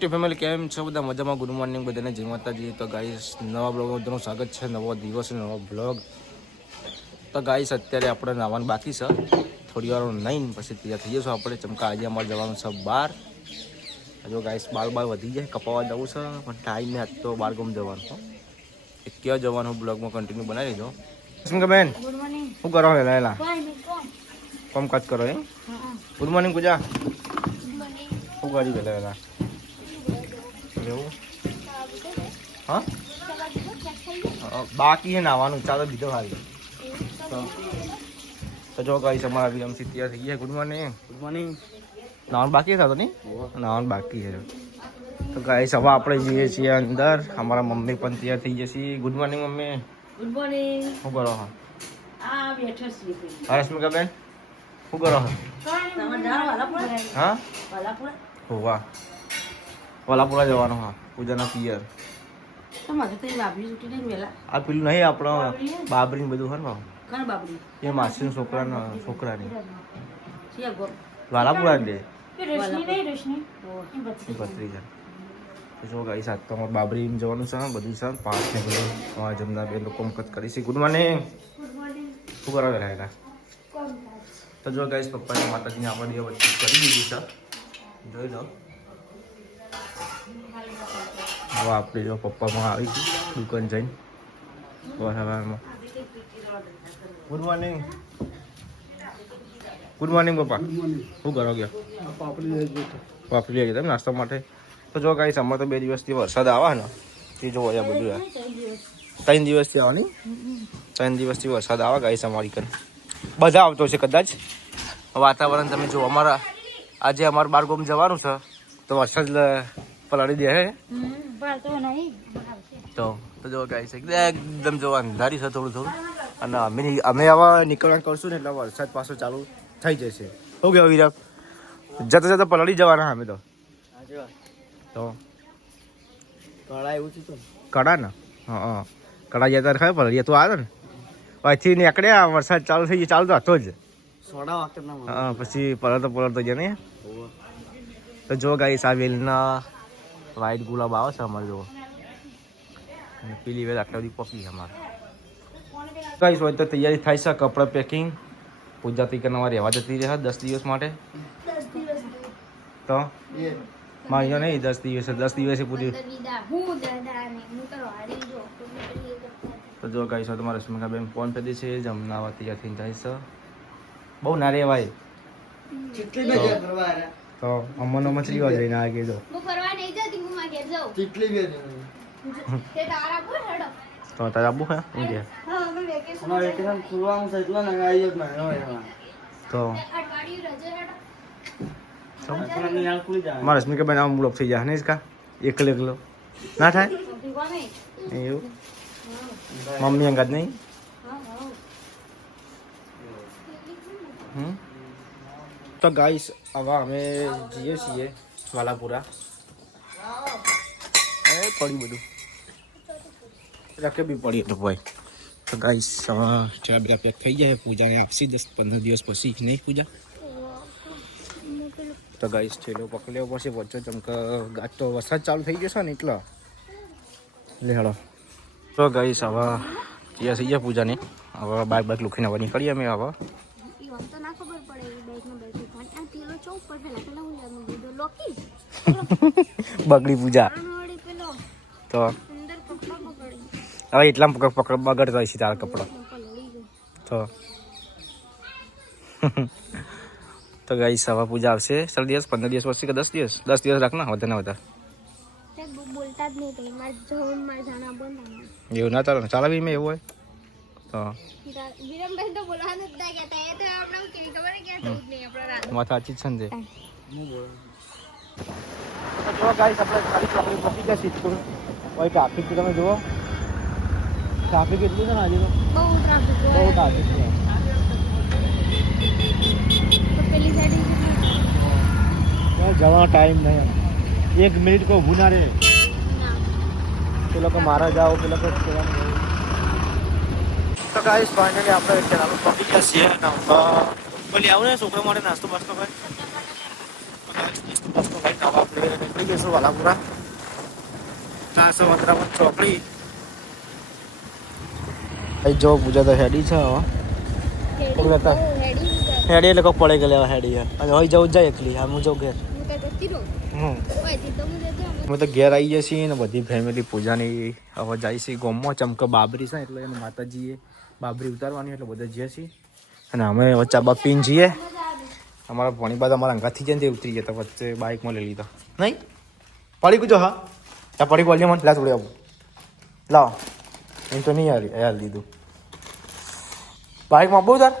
Family કેમ છો બધા મજામાં? ગુડ મોર્નિંગ બધાને, જય માતાજી. તો ગાઈસ નવા બ્લોગમાં બધાનું સ્વાગત છે. નવો દિવસ નવો બ્લોગ. તો ગાઈસ અત્યારે આપણે નાવાનું બાકી છે, થોડી વાર નહીં પછી તૈયાર થઈ જશું આપણે. ચમકા આજે અમારે જવાનું છે બહાર. જો ગાઈસ બાર વધી જાય, કપાવા જવું છે પણ ટાઈમ ને આજ તો બાર ગમ જવાનું. એ ક્યાં જવાનું બ્લોગમાં કન્ટિન્યુ બનાવી દેજો. સ્મિકા બેન શું કરો? હેલા કોમ કાજ કરો એમ? ગુડ મોર્નિંગ પૂજા. શું કરી પેલા એવું? હા બાકી છે નાવાનું, ચાલો બીજો હારી. તો જો ગાઈસ અમારા વિરમસિંહ તૈયાર થઈ ગયા. Good morning. Good morning. નાવાનું બાકી થતો નહીં? નાવાનું બાકી છે. તો ગાઈસ હવે આપણે જઈએ છીએ અંદર. અમારા મમ્મી પણ તૈયાર થઈ જશે. Good morning mummy. Good morning. શું કરો? આ બેઠો છીએ. હા રશ્મિકા બેન શું કરો? હા હોવા વાલાપુરા જવાનું. હા પૂજાના પિયર. આ પેલું નહીં આપણો બાબરી બધું હોય ને, એ માસીના છોકરાની વાલાપુરા દે ભત્રીજા. જો ગાઈ સાત તો અમારે બાબરી જવાનું છે, બધું છે પાંચ ને બધું અમારા જમના બે લોકો મકત કરી છે. Good morning. શું કરો રહેલા? તો જો ગાઈસ પપ્પાને માતાજીને આપણે બે વચ્ચે કરી દીધી છે, જોઈ લો. હવે આપણે જો પપ્પામાં આવી ગઈ દુકાન જઈને સવારમાં. Good morning. ગુડ મોર્નિંગ પપ્પા. શું કરો ગયા? પાપડી લઈ ગયા તમે નાસ્તા માટે? તો જો ગાઈસ અમારે તો 2 દિવસથી વરસાદ આવે ને, તે જો અહીંયા બધું 3 દિવસથી આવે નહીં, 3 દિવસથી વરસાદ આવે ગાઈસ અમારી કન. બધા આવતો છે કદાચ. વાતાવરણ તમે જો, અમારા આજે અમારે બારગોમ જવાનું છે તો વરસાદ પલાળી દે હે. તો જો ગાઈસ એકદમ જો અંધારી છે થોડું થોડું, અને અમે હવે નીકળવા કરશું ને એટલે વરસાદ પાછો ચાલુ થઈ જશે. શું કહેવાય વિરામ? જતા જતા પલાળી જવાના અમે તો. કડા એવું છે કડા ને? હા કડા જતા ખબર પલાળી તો આવે ને પછી નીકળ્યા, વરસાદ ચાલુ થઈ ગયો. ચાલુ તો હતો જ હા, પછી પલળતો જાય ને. તો જો ગાઈસ આ વેલના વ્હાઈટ ગુલાબ આવે છે અમારે જો, અને પેલી વેલ આટલા બધી પકી અમારે. ગાઈસ હોય તો તૈયારી થાય છે, કપડાં પેકિંગ. પૂજા તી કરવા રહેવા જતી રહે 10 દિવસ માટે. તો મારી નહીં 10 દિવસે, 10 દિવસે પૂરી. તો જો ગાઈસ હોય તમારા રશ્મિકા બેન ફોન કરી છે, જમનાવા તૈયાર થઈને જાય છે. બહુ ના રેવાય તો અમનો મછલી વા જઈને આ ગયો તો તારા આબુ હે હું કે તો મારા રશ્મિકા બેન આમ બ્લોક થઈ જાય ને કા એકલો ના થાય એવું. મમ્મી અંગાત નહીં. તો ગાઈસ હવે અમે જઈએ છીએ વાલાપુરા. પડી બધું રકે બી પડી તો ભાઈ. તો ગાઈસ હવે ચા બધા પેક થઈ જાય, પૂજાને આપશી 10-15 દિવસ પછી નહીં પૂજા. તો ગાઈસ છેલ્લો પકડ્યો પછી વચ્ચે ચમક ગાજ તો વરસાદ ચાલુ થઈ જશે ને એટલે લે હેડો. તો ગાઈસ હવે તૈયાર થઈ ગયા પૂજાની. હવે બાઇક લુખીને હવે નીકળીએ અમે. હવે બગડી પૂજા તો હવે એટલા બગડતા હોય છે તારા કપડા તો. તો ગાઈસ હવે પૂજા આવશે 4 દિવસ 15 દિવસ પછી કે 10 દિવસ? 10 દિવસ રાખના વધારે ના વધારે. એવું ના ચાલે, ચાલે બી મેં એવું હોય તો માથા સાચી જ છે ને. જો ગાઈસ આપણે ખાલી ચોકડી પહોંચી ગયા સિદ્ધપુર. ઓય ટ્રાફિક તમે જુઓ, ટ્રાફિક એટલું છે ને આજે તો બહુ ટ્રાફિક છે. જવાનો ટાઈમ નહીં, 1 મિનિટ કોઈ ઊભું ના રહે. પેલો કે મારા જાઓ, પેલો કે તો ગાઈસ ફાઇનલી આપણે ચેનલ પહોંચી ગયા છીએ. બોલી આવું ને છોકરા માટે નાસ્તો બાસ્તો ભાઈ, નાસ્તો ભાઈ આપણે નીકળી જઈશું વાલાપુરા ચારસો મદ્રામાં ચોકડી. જો પૂજા તો હેડી છે હવે હેડી એટલે કોક પડે ગયેલા હેડી અને હવે જવું જાય એકલી હા હું જાઉં ઘેર. અમે તો ઘેર આવી જઈએ છીએ ને બધી ફેમિલી પૂજાની હવે જાય છે ગોમમાં ચમકે બાબરી છે એટલે એને માતાજીએ બાબરી ઉતારવાની એટલે બધા જઈએ છીએ અને અમે વચ્ચે બા પીને જઈએ. અમારા ભણી બાદ અમારા અંગાથી જાય ને તે ઉતરી ગયા વચ્ચે બાઇકમાં લઈ લીધા નહીં પડી કૂજો હા ત્યાં પડી બોલીએ મને લાવ થોડી આવું લાવો એમ તો નહીં યાર લીધું બાઇકમાં બહુ તાર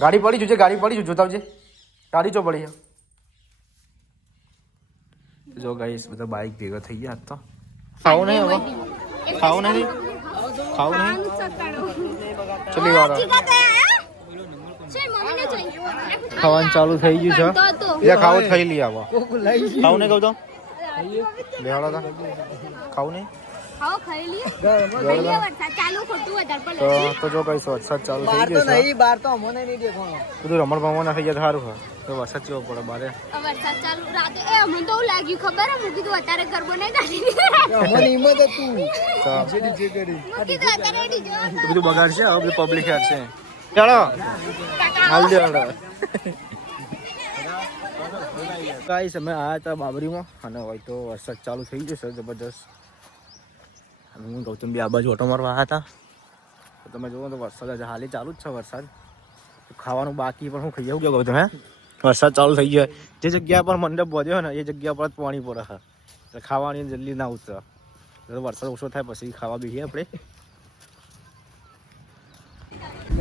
ગાડી પડી જોજે ગાડી પડી જોતા આવજે ગાડી ચો પડી જો ગાઈસ બધા બાઇક ભેગા થઈ ગયા તો ખાવું નહીં હવે ખાવું નહીં ચલી વાર ખાવાનું ચાલુ થઈ ગયું છે ખાવું થઈ લઈ આવો ખાવું નહીં કહું તો બેહાડા હતા ખાવું નહીં તો જો કઈ વરસાદ ચાલુ થઈ ગયો છે બધું રમણ ભમણ થઈ જાય સારું હોય તો વરસાદ ચેવો પડે બારે વરસાદ ચાલુ રાતે એ અમને તો લાગ્યું ખબર હે કીધું અત્યારે ગરબો નહીં કાઢી બધું બગાડશે હવે બધું પબ્લિક યાર છે ચાલો હાલ દે ગાઈસ અમે આવ્યા હતા બાબરીમાં અને હોય તો વરસાદ ચાલુ થઈ ગયો છે જબરદસ્ત. હું ગૌતમ બી આ બાજુ ઓટો મારવા આવ્યા હતા તો તમે જુઓ તો વરસાદ આજે હાલી ચાલુ જ છે વરસાદ ખાવાનું બાકી પણ હું ખાઈ આવું ગયો ગૌતમ હે વરસાદ ચાલુ થઈ ગયો જે જગ્યા પર મંડપ બોધ્યો ને એ જગ્યા પર જ પાણી પડે છે એટલે ખાવાની જલ્દી ના ઉતરે વરસાદ ઓછો થાય પછી ખાવા બેસીએ આપણે.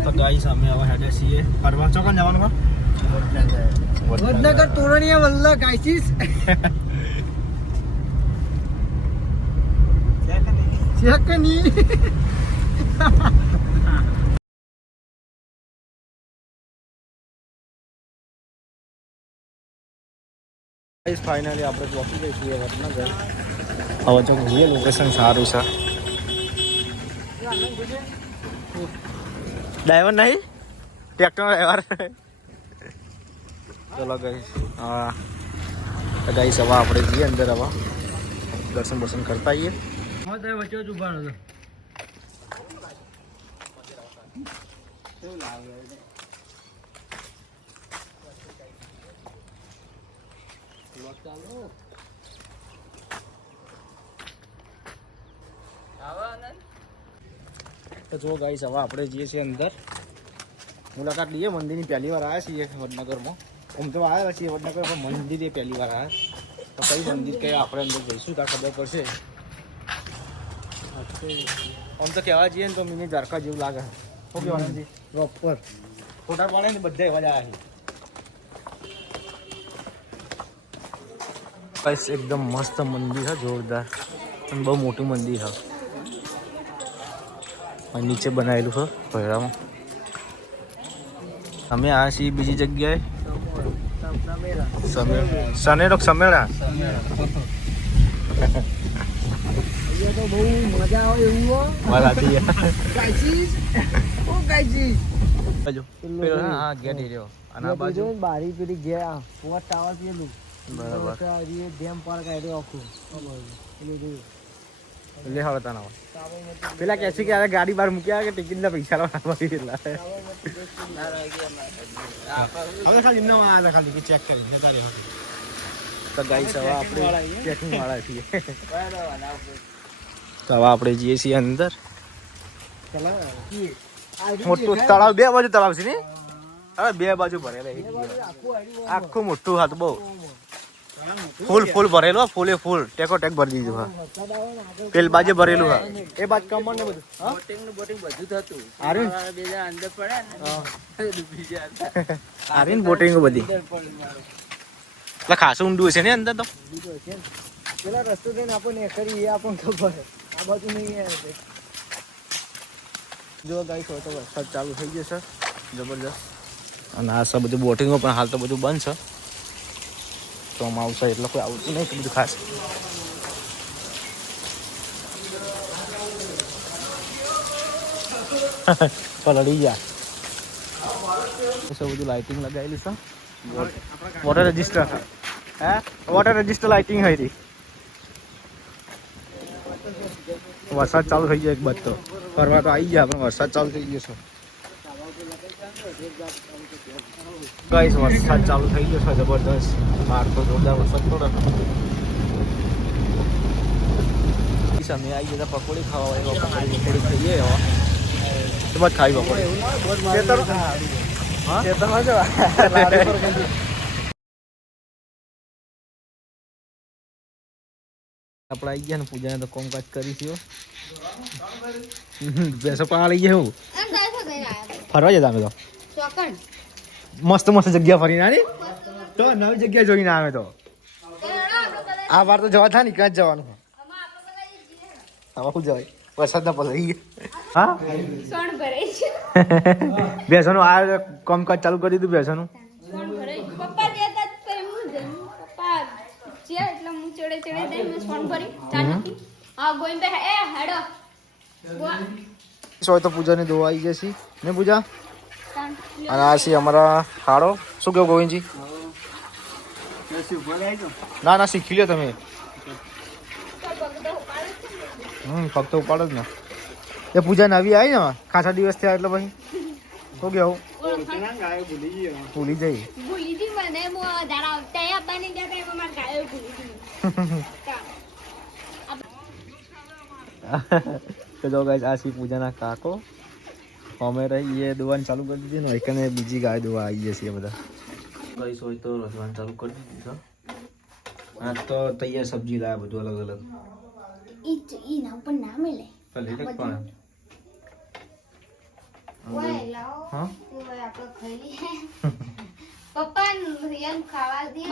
તો ગાઈ સામે હવે હેડે છીએ ફરવા ચોકન જવાનું વડનગર તોરણીયા વલ્લા ગાઈસીસ શેકની ફાઇનલી આપણે પહોંચી ગઈ છીએ વડનગર. હવે જો જોઈએ લોકેશન સારું છે. ડ્રાઈવર નહીં ટ્રેક્ટર ડ્રાઈવર ચલો ગઈ હા ગઈ સવા આપણે જઈએ અંદર હવે દર્શન બર્શન કરતા આવીએ. વચ્ચે જ ઉભા હતો તો જો ગાઈસ હવે આપણે જઈએ છીએ અંદર મુલાકાત લઈએ મંદિરની પહેલી વાર આવ્યા છીએ વડનગરમાં. આમ તો આવ્યા છીએ વડનગર પણ મંદિરે પહેલી વાર આવ્યા તો કઈ મંદિર કઈ આપણે અંદર જઈશું ત્યાં ખબર પડશે. આમ તો કહેવા જઈએ ને તો મિની દ્વારકા જેવું લાગે શું કહેવાનું પ્રોપર ફોટા પાડે ને બધા એવા જ આવ્યા છે. એકદમ મસ્ત મંદિર છે જોરદાર અને બહુ મોટું મંદિર છે. નીચે બનાવેલું છે ભૈરામાં. અમે આ છીએ બીજી જગ્યાએ સનેડો સમેળા તો બહુ મજા આવે એવું હા ગેટ રહ્યો અને આ બાજુ બારી પેલી ગયા પોત ટાવર પેલું બરાબર ડેમ પાર્ક આવ્યો આખું લે હળતા ના પેલા કે છે કે આ ગાડી બહાર મૂક્યા કે ટિકિટ ના પૈસા લાવવા એટલા હવે ખાલી એમના આવ્યા ખાલી કે ચેક કરીને તારે તો ગાઈસ હવે આપણે ચેકિંગ વાળા છીએ તો હવે આપણે જઈએ છીએ અંદર. મોટું તળાવ બે બાજુ તળાવ છે ને હવે બે બાજુ ભરેલા આખું મોટું હાથ બહુ ફૂલ ભરેલું ફૂલે ફૂલ ટેકો ટેક ભરી દીધું હા પેલ બાજુ ભરેલું હા એ બાજુ કમર ને બધું બોટિંગ બધું થતું અંદર પડે ને બોટિંગ બધી એટલે ખાસું ઊંડું છે ને અંદર તો પેલા રસ્તો થઈને આપણને કરી એ આપણને ખબર આ બાજુ નહીં આવે. જો ગાઈસ હોય તો વરસાદ ચાલુ થઈ જશે જબરજસ્ત અને આ સબ બધું બોટિંગો પણ હાલ તો બધું બંધ છે. તો આમાં આવશે એટલે કોઈ આવતું નહીં બધું ખાસ. પલળી ગયા બધું લાઇટિંગ લગાવેલી છે વોટર રજિસ્ટર હે વોટર રજિસ્ટર લાઇટિંગ હોય રહી વરસાદ ચાલુ થઈ ગયો એક બાદ તો ફરવા તો આવી ગયા પણ વરસાદ ચાલુ થઈ ગયો છે ગાઈસ વરસાદ ચાલુ થઈ ગયો છે જબરદસ્ત બહાર તો જોરદાર વરસાદ પડે અમે આવી ગયા પકોડી ખાવા પકોડી ખાઈએ હવે તો બસ ખાઈ પકોડી આપણે આવી ગયા ને પૂજાને તો કામકાજ કરીશું બેસો પા લઈ ગયા હું ફરવા જતા અમે તો મસ્ત મસ્ત જગ્યા ફરીને આની તો નવી જગ્યા જોઈને આવે તો આ વાર તો જવા થા ને ક્યાં જ જવાનું આમાં શું જવાય વરસાદ ના પલળી હા બેસવાનું આ કામકાજ ચાલુ કરી દીધું બેસવાનું પપ્પા દેતા તો હું જમ પપ્પા જે એટલે હું ચડે ચડે દઈ મેં ફોન કરી ચાલતી હા ગોઈંગ બે એ હેડો સોય તો પૂજાને દો આવી જશે ને પૂજા અને આ છે અમારા હાડો શું કેવું ગોવિંદજી ના ના શીખી લ્યો તમે પગ તો ઉપાડો જ ને એ પૂજા નવી આવી ને ખાસા દિવસ થયા એટલે પછી શું કેવું ભૂલી જઈ ભૂલી દી મને મો દાડા આવતા આપવાની જતા એમાં માર ગાયો ભૂલી દી તો જો ગાઈસ આ સી પૂજાના કાકો અમે રહીએ દોવાનું ચાલુ કરી દીધી ને એકને બીજી ગાય દોવા આવી જશે બધા ગાઈસ હોય તો રસવાનું ચાલુ કરી દીધી છે આ તો તૈયાર સબ્જી લાયા બધું અલગ અલગ ઈ ના ઉપર ના મળે ભલે દેખ પણ ઓય લાવો હા ઓય આપણે ખાઈ પપ્પા રિયલ ખાવા દે